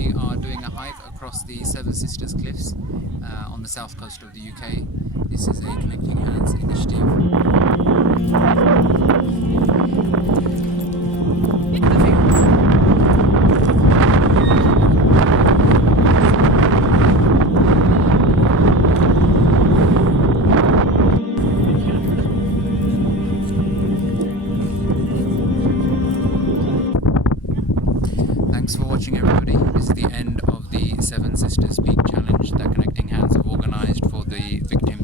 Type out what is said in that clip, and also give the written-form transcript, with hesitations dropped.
We are doing a hike across the Seven Sisters Cliffs on the south coast of the UK. This is a Connecting Hands initiative. Thanks for watching, everybody. This is the end of the Seven Sisters Peak Challenge that Connecting Hands have organised for the victims